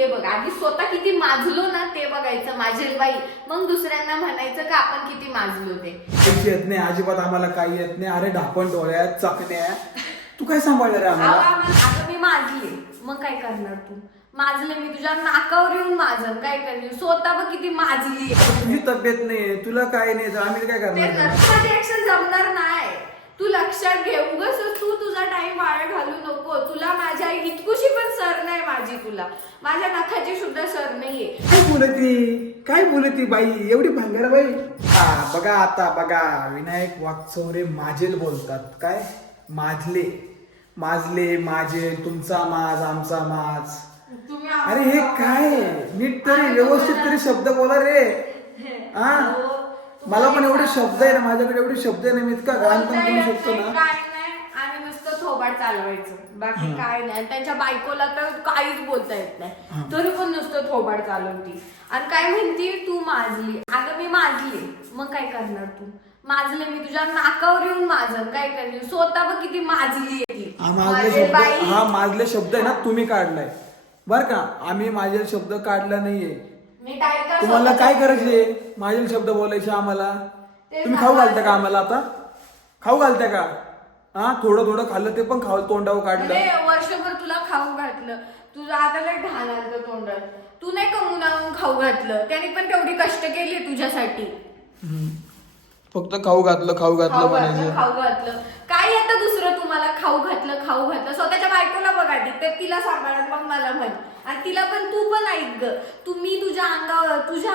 ते बघ आधी स्वतः किती माजलो ना ते बघायचं माझेल बाई. मग दुसऱ्यांना म्हणायचं का आपण किती माजलो ते. काहीच येत नाही अजिबात आम्हाला काही येत नाही. अरे ढापण डोळ्यात चकण्या. तू काय सांभाळलं रे अहो, आम्हाला आम्हाला- आता मी माजली मग काय करणार तू? माजले मी तुझ्या नाकावर येऊन माजन. काय करणार? स्वतः बघ किती माजली तुझी तब्येत नाही तुला काय नाही तर आम्ही काय करणार? ऍक्शन जमणार नाही. तू लक्षात घे उगाच तू तुझा टाइम वाया घालू नको. तुला माझ्या इतकुशी पण सर नाही माझी तुला. माझ्या नखाची सुद्धा सर नाहीये. काय बोलती काय बोलती बाई? एवढी भांगार बाई? हा बघा आता बघा. विनायक वागचौरे माजेल बोलतात. काय? माजले. माजले माजेल तुमचा माज आमचा माज. तुम्ही अरे हे काय? नीट तरी व्यवस्थित तरी शब्द बोला रे. हा? मला पण एवढे शब्द आहे ना माझ्याकडे एवढे शब्द आहे ना मी इतका गाण पण करू शकतो ना काय नाही आणि नुसतं थोबाड चालवायचं. बाकी काय नाही. आणि त्यांच्या बायकोला तर काहीच बोलता येत नाही. तरी पण नुसतं थोबाड चालवती. आणि काय म्हणती? तू माजली अगं मी माजली मग काय करणार तू? माजले मी तुझ्या नाकावर येऊन माजन काय करणार? स्वतः बघ किती माजली आहे ती. हा माजले माझे शब्द बाई. हा माजले शब्द आहे ना तुम्ही काढलाय. बर का? आम्ही माझे शब्द काढला नाहीये. मी काय तुम्हाला काय गरज माझे शब्द बोलायचे आम्हाला? ते तुम्ही खाऊ. घालता का आम्हाला आता? खाऊ घालता का? हा थोडं थोडं खाल्लं ते पण खाऊ तोंडावर काढलं. अरे, वर्षभर तुला खाऊ घातलं. तुझं आता लय ढाल आलं तोंडात. तू नाही कमवून आणून खाऊ घातलं? त्याने पण तेवढी कष्ट केली तुझ्यासाठी. हम्म. फक्त खाऊ घातलं खाऊ घातलं खाऊ घातलं म्हणायचं. खाऊ घातलं. काय आता दुसरं तुम्हाला खाऊ घातलं खाऊ घातलं. स्वतःच्या बायकोला बघा आधी तर तिला सांभाळत मग मला तिला पण तू पण ऐक ग. तू मी तुझ्या अंगावर तुझ्या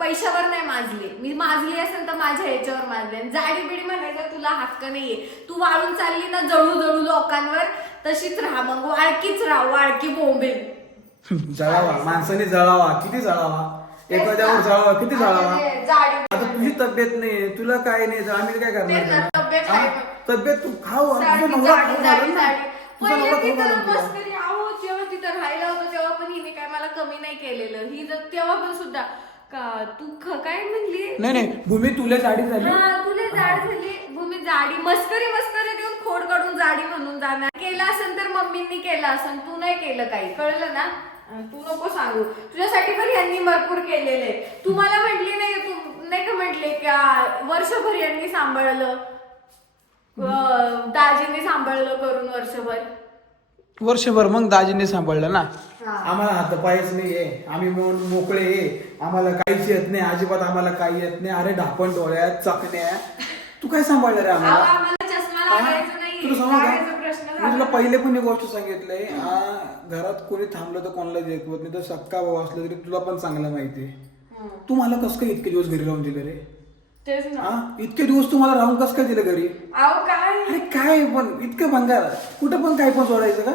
पैशावर नाही माजले. मी माजली असेल तर माझ्या ह्याच्यावर माजले. जाडी बिडी म्हणायचा तुला हक्क नाहीये. तू वाळून चालली ना जळू जळू लोकांवर तशीच राहा मग. वाळकीच राहा वाळकी बोंबेल. जळावा. माणसाने जळावा. किती जळावा? एखाद्यावर जळावा किती जळावा? आता तुझी तब्येत नाही. तुला काय नाही. आम्ही काय करणार तब्येत तू खाऊ. तुझा नवरा खाऊ नवरा खाऊ जेव्हा तिथं राहायला होतं तेव्हा पण हिने काय मला कमी नाही केलेलं. ही जर तेव्हा पण सुद्धा का तू ख- काय म्हणली? नाही नाही भूमी तुला जाडी झाली. हा तुला जाड झाली. भूमी जाडी मस्करी मस्करी देऊन खोड काढून जाडी म्हणून जाणार. केलं असेल तर मम्मींनी केलं असेल तू नाही केलं काही. कळलं ना? अं, तू नको सांगू. तुझ्यासाठी पण यांनी भरपूर केलेले. तू मला म्हटली नाही तू नाही का म्हटले का वर्षभर यांनी सांभाळलं? अं, दाजीने सांभाळलं करून वर्षभर? वर्षभर मग दाजीने सांभाळलं ना. आम्हाला हातपायच नाहीये. आम्ही मो- मोकळे आहे. आम्हाला काहीच येत नाही. अजिबात आम्हाला काही येत नाही. अरे ढापण डोळ्यात चकण्या तू काय सांभाळलं रे अहो, आम्हाला हा? नाही तुला सांगू का? मी तुला झाला. पहिले पण एक गोष्ट सांगितलंय. हा, घरात कोणी थांबलं तर कोणाला देखवत नाही. तर सक्का भाऊ असलं तरी तुला पण चांगलं माहितीये. हं. तू मला कसं काय इतके दिवस घरी राहून दिले रे? तेच ना हा इतके दिवस तुम्हाला राहून कसं काय दिलं घरी अहो काय अरे काय पण इतकं भंगार कुठं पण काय पण सोडायचं का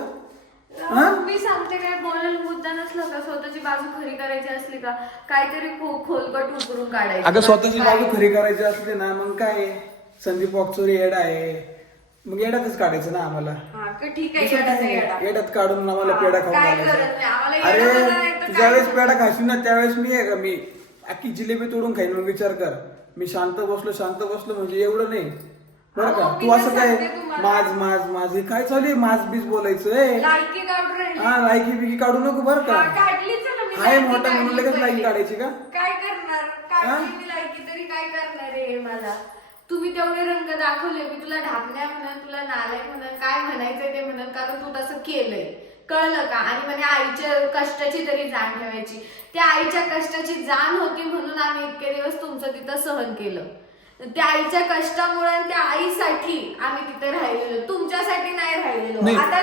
हा? मी सांगते काय बोलायला मुद्दा नसला का स्वतःची बाजू खरी करायची असली का काहीतरी खो- खोलगट उकरून काढायचं अगं स्वतःची? बाजू खरी करायची असली ना मग काय संदीप वाकचोरी येडा आहे मग येड्यातच काढायचं ना आम्हाला हा, का ठीक आहे? येडा. येड्यात काढून आम्हाला हा, पेढा खाऊन काय घालायचा. गरज नाही. आम्हाला येडा अरे तू काय ज्यावेळेस? पेढा खाशील ना त्यावेळेस मी आहे का मी अख्खी जिलेबी तोडून खाईन मग विचार कर मी शांत बसलो शांत बसलो म्हणजे एवढं नाही बरं अहो, का मी तू तर असं काय सांगते तुम्हाला. माझ माझ माझ हे काय चालू आहे माझ बीज बोलायचं ए. लायकी काढून राहिली. हा लायकी बिकी काढू नको बरं का काढलीच ना मी हाय मोठा म्हणून काढली लगेच पहिले. काढायची का काय करणार? काढली मी लायकी तरी काय करणार आहे मला तुम्ही तेवढे रंग दाखवले मी तुला ढापण्या म्हणन तुला नालायक म्हणन काय म्हणायचंय ते म्हणन कारण तू तसं केलंय कळलं का? आणि म्हणे आईच्या कष्टाची तरी जाण ठेवायची. त्या आईच्या कष्टाची जाण होती म्हणून आम्ही इतके दिवस तुमचं तिथं सहन केलं. त्या आईच्या कष्टामुळे त्या आईसाठी आम्ही तिथे राहिलेलो. तुमच्यासाठी नाही राहिलेलो. आता?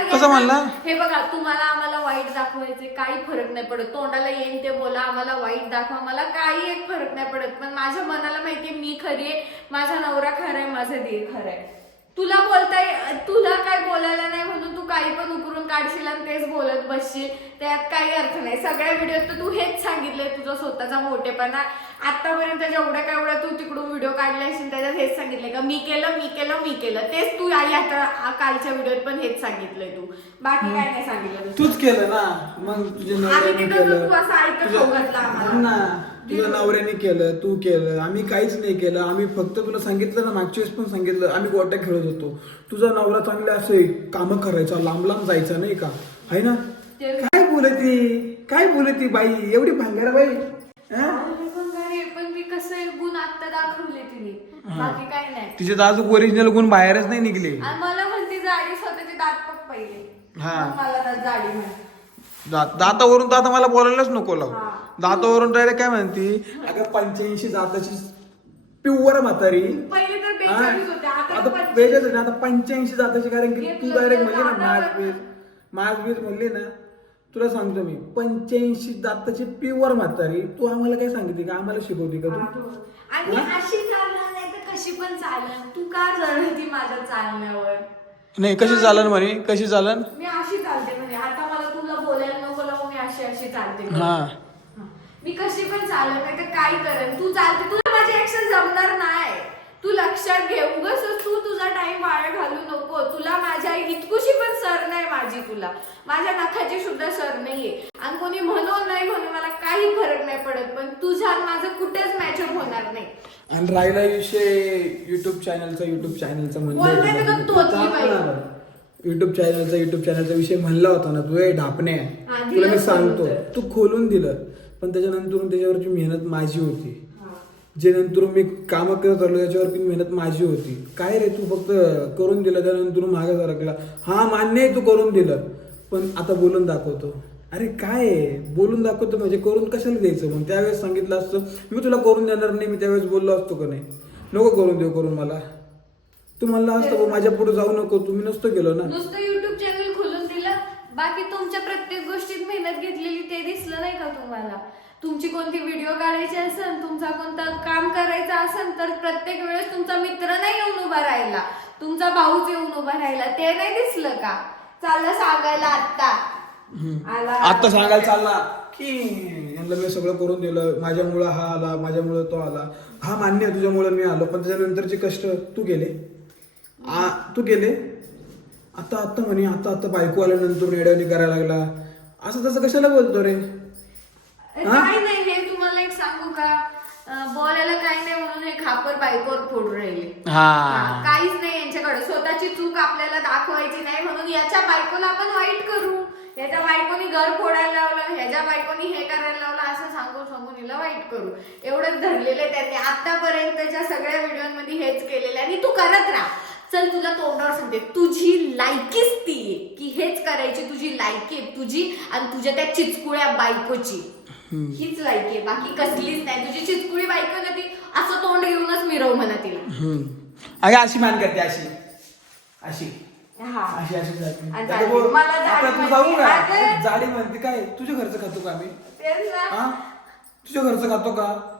हे बघा तुम्हाला आम्हाला वाईट दाखवायचे काही फरक नाही पडत. तोंडाला येईन ते बोला आम्हाला वाईट दाखवा. मला काही एक फरक नाही पडत. पण माझ्या मनाला माहितीये मी खरी आहे. माझा नवरा खरा आहे माझा देव खरा आहे. तुला बोलताय तुला काय बोलायला नाही म्हणून तू काही पण उकरून काढशील आणि तेच बोलत बसशील. त्यात काही अर्थ नाही. सगळ्या व्हिडिओत तर तू हेच सांगितलंय तुझा स्वतःचा मोठेपणा. आतापर्यंत जेवढ्या काय एवढ्या तू तिकडून व्हिडिओ काढले असतील त्याच्यात हेच सांगितलंय का? मी केलं मी केलं मी केलं. तेच तू आई आता कालच्या व्हिडिओत पण हेच सांगितलंय तू. बाकी काय नाही सांगितलं तूच केलं ना? मग आम्ही तिथं केलं. तू असं ऐकत घातलं आम्हाला. तुझ्या नवऱ्याने केलं तू केलं आम्ही काहीच नाही केलं. आम्ही फक्त तुला सांगितलं ना मागच्या वेळेस पण सांगितलं आम्ही गोट्या खेळत होतो. तुझा नवरा चांगला असे कामं करायचा लांब लांब जायचा नाही का? आहे ना? काय बोलती? काय बोलत ती बाई? एवढी भांगारा बाई? हा? अरे बंगारे, पण मी कसं आहे गुण आता दाखवले तिने. बाकी काय नाही. तिचे तर अजून ओरिजिनल गुण बाहेरच नाही निघले. आणि मला म्हणते जाडी स्वतःचे दात बघ पहिले. हा. मला जाडी म्हणते दात- दातावरून तर आता मला बोलायलाच नको लावू. हा. दातावरून डायरेक्ट काय म्हणती? अगं पंच्याऐंशी दाताची प्युअर म्हातारी. पहिले तर हा? बेचाळीस होते आता आता पंचवीस. वेगळंच आहे ना, आता पंच्याऐंशी जाताची कारण की तू डायरेक्ट म्हणली ना बीज मास बीज म्हणली ना तुला सांगतो मी पंच्याऐंशी दाताची प्युअर म्हातारी तू आम्हाला काय सांगते का? आम्हाला शिकवते का तू? आणि अशी चालणार नाही तर कशी पण चालणार? तू का जळती माझ्या चालण्यावर? नाही कशी चालन म्हणे? कशी चालन? मी अशी चालते म्हणजे आता मला तुला बोलायला नको लावू मी अशी अशी चालते हा. हा. मी कशी पण चालत नाही तर काय करेन? तू चालते. तुला माझी ऍक्शन जमणार नाही. तू लक्षात घे उगाच तू तुझा टाइम वाया घालू नको. तुला माझ्या इतकुशी पण सर नाही माझी तुला. माझ्या नखाची सुद्धा सर नाहीये. आणि कोणी म्हणून नाही म्हणून मला काही फरक नाही पडत. पण तुझ्या आणि माझं कुठेच मॅचअप होणार नाही. आणि राहिला विषय युट्यूब चॅनलचा युट्यूब चॅनलचा बाई. युट्यूब चॅनलचा युट्यूब चॅनलचा विषय म्हणला होता ना तू ए ढापणे. हा, तुला मी सांगतो. तू खोलून दिलं पण त्याच्यानंतर त्याच्यावरची मेहनत माझी होती. जे नंतर मी काम करत आलो त्याच्यावरती मेहनत माझी होती. काय रे तू फक्त करून दिलं त्यानंतर मागे सरकला. हा मान्य आहे तू करून दिलं. पण आता बोलून दाखवतो. अरे काय आहे? बोलून दाखवतो म्हणजे करून कशाला द्यायचं? मग त्यावेळेस सांगितलं असतं मी तुला करून देणार नाही मी त्यावेळेस बोललो असतो का नाही? नको करून देऊ करून मला. तू म्हणला असतं "भाऊ, माझ्या पुढे जाऊ नको तुम्ही नसतो गेलो ना. नुसतं युट्यूब चॅनल खोलून दिलं. बाकी तुमच्या प्रत्येक गोष्टीत मेहनत घेतलेली ते दिसलं नाही का तुम्हाला? तुमची कोणती व्हिडिओ काढायची असेल तुमचा कोणता काम करायचं असेल तर प्रत्येक वेळेस तुमचा मित्र नाही येऊन उभा राहिला. तुमचा भाऊच येऊन उभा राहिला. ते नाही दिसलं का? चाललं सांगायला आत्ता. आला. आता सांगायला चालला. की यांना मी सगळं करून दिलं. माझ्यामुळं हा आला माझ्यामुळं तो आला. हा मान्य तुझ्यामुळं मी आलो पण त्याच्यानंतरचे कष्ट तू गेले आ तू गेले? आता आता म्हणे आता आता बायको आल्यानंतर नेडवणी करायला लागला. असं तसं कशाला बोलतो रे? हा? काय नाही हे तुम्हाला एक सांगू का? अं, बोलायला काही नाही म्हणून हे खापर बायकोवर फोडून राहिले. हा, काहीच नाही यांच्याकडे. स्वतःची चूक आपल्याला दाखवायची नाही म्हणून याच्या बायकोला आपण वाईट करू. याच्या बायकोनी घर फोडायला लावलं ह्याच्या बायकोनी हे करायला लावलं असं सांगून सांगून हिला वाईट करू. एवढंच धरलेलं आहे त्यांनी. आतापर्यंतच्या सगळ्या व्हिडिओमध्ये हेच केलेलं आहे. आणि तू करत राहा. चल तुला तोंडावर सांगते. तुझी लायकीच ती की हेच करायची तुझी लायकी आहे तुझी आणि तुझ्या त्या चिचकुळ्या बायकोची. हीच लायकी आहे. बाकी कसलीच नाही. तुझी चिचकुळी बायको ना ती असं तोंड घेऊनच मिरव म्हणा तिला. अगे अशी मान करते अशी. अशी. हा. अशी अशी जाते. आणि आता जाडी. बोल, मला जाडी आता तू म्हणते. जाऊ का अगं. जाडी म्हणते काय? तुझ्या घरचं खातो का आम्ही? तेच ना. हा? तुझ्या घरचं खातो का?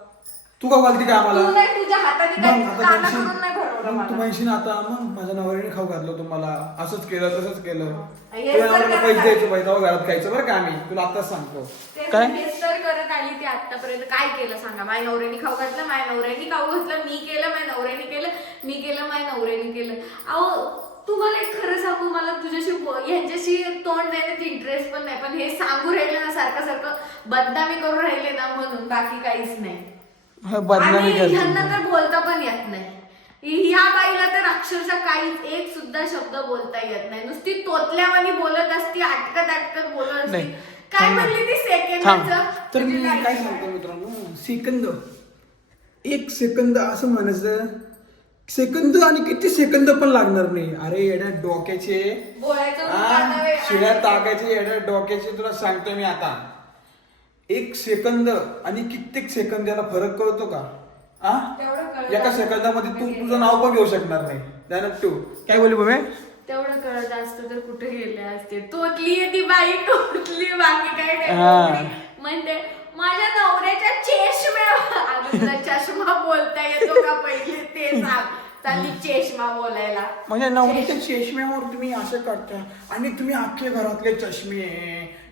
तू का घालती का आम्हाला? तू नाही तुझ्या हाताने मग काही आता कानाकडून म्हणशील- नाही भरवलं मग तू मला म्हणशील आता मग माझ्या नवऱ्याने खाऊ घातलं तुम्हाला असंच केलं तसंच केलं. नवऱ्याला करत पैसे. द्यायचो पाहिजे तेव्हा घरात खायचं बरं का आम्ही. तुला आताच सांगतो. तेच काय? हेच तर करत आली ती आतापर्यंत काय केलं सांगा? माझ्या नवऱ्याने खाऊ घातलं माझ्या नवऱ्याने खाऊ घातलं मी केलं माझ्या नवऱ्याने केलं मी केलं माझ्या नवऱ्याने केलं. अहो तुम्हाला एक खरं सांगू मला तुझ्याशी बो- ह्यांच्याशी तोंड देण्यात इंटरेस्ट पण नाही. पण हे सांगू राहिले ना सारखं सारखं बदनामी करून राहिले ना म्हणून बाकी काहीच नाही. हा, बदनामी आणि ह्यांना करते तर बोलता पण येत नाही. ह्या बाईला तर अक्षरशः काहीच एक सुद्धा शब्द बोलता येत नाही. नुसती तोतल्यावानी बोलत असती अटकत अटकत बोलत असती. नाही. काय थांब. म्हणली ती थांब. सेकंदाचं तर मी म्हणजे काय सांगतो मित्रांनो? सेकंद. एक सेकंद असं म्हणायचं सेकंद आणि किती सेकंद पण लागणार नाही. अरे येड्या डोक्याचे बोलायचं हा. शिळ्या ताकाचे येड्या डोक्याचे तुला सांगतो मी आता. एक सेकंद आणि कित्येक सेकंद याला फरक कळतो का? आ? एका. सेकंदामध्ये तू तुझं नाव पण घेऊ शकणार नाही. त्यानं तू काय बोलली बाबे तेवढं कळत असतं तर कुठे गेले असते. तोतली आहे ती बाई तोतली. बाकी काय. कोकणी. म्हणते माझ्या नवऱ्याच्या चष्म्या चष्मा बोलता येतो का पहिले? ते सांग. चालली चष्मा बोलायला. म्हणजे नवरीच्या चष्म्यावर तुम्ही असं काढता आणि तुम्ही अख्खे घरातले चष्मे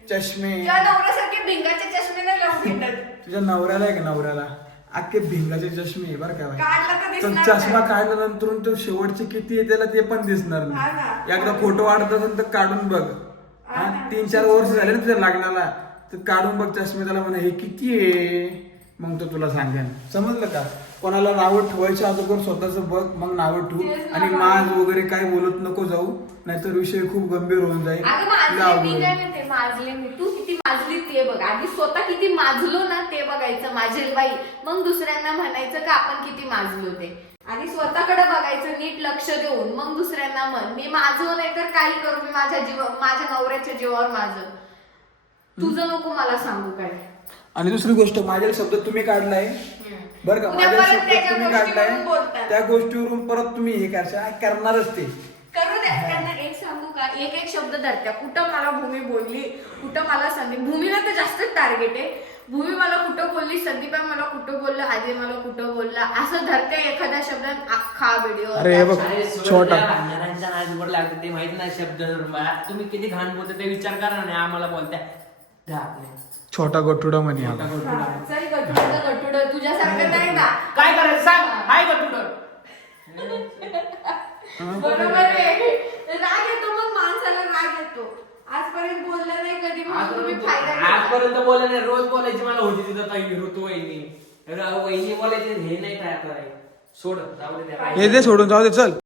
चष्मे तुझ्या नवऱ्यासारखे भिंगाचे चष्मे नाही लावून भेटत तुझ्या नवऱ्याला आहे का नवऱ्याला अख्खे भिंगाचे चष्मे आहे बरं का बाई? काढला तर दिसणार चष्मा नाही. काढल्यानंतर तो शेवटचे किती आहे त्याला ते पण दिसणार हा ना. नाही एकदा फोटो वाढत असेल तर काढून बघ हा हा, ना. तीन चार वर्ष झाले ना तुझ्या लग्नाला तर काढून बघ चष्मे त्याला म्हणा हे किती आहे मग तो तुला सांगेन. समजलं का? कोणाला नावं ठेवायच्या अगोदर स्वतःच बघ मग नावं ठेवू. आणि. माज वगैरे काय बोलत नको जाऊ नाहीतर विषय खूप गंभीर होऊन जाईल. माजले मी तू किती माजली ते बघ. आधी स्वतः किती माजलो ना ते बघायचं माझेल बाई मग दुसऱ्यांना म्हणायचं का आपण किती माजलो ते? आधी स्वतःकडे बघायचं नीट लक्ष देऊन. मग दुसऱ्यांना म्हण मी माझं नाही तर काही करू. मी माझ्या जीव माझ्या नवऱ्याच्या जीवावर माझं तुझं नको मला सांगू काय. आणि दुसरी गोष्ट माझ्या शब्द तुम्ही काढलाय. बरं का? माझ्या शब्द तुम्ही काढलाय. त्या गोष्टीवरून परत तुम्ही हे करशा. करणारच ते. करू द्या त्यांना एक सांगू का? एक एक शब्द धरत्या. कुठं मला भूमी बोलली कुठं मला संदीप भूमीला तर जास्तच टार्गेट आहे. भूमी मला कुठं बोलली संदीपा मला कुठं बोललं आधी मला कुठं बोलला असं धरत्या एखाद्या शब्दात अख्खा व्हिडिओ अरे बघ. छोटा. भांडणांच्या लागतं ते माहीत नाही शब्द मला तुम्ही किती घाण बोलता ते विचार करा ना आम्हाला बोलताय. छोटा गटुडा म्हणे आता. हा, तुझ्यासारखं नाही ना? काय करायचं? सांग. हाय का तुझं बरोबर आहे. राग येतो मग माणसाला राग येतो. आजपर्यंत बोललं नाही कधी म्हणून तुम्ही फायदा घेता. आजपर्यंत बोलले नाही. रोज बोलायची मला होती तिथं ताई ऋतू वहिनी. र- वहिनी बोलायचे हे नाही काय करायचं. सोड जाऊ दे त्या. हे दे सोडून जाऊ दे चल.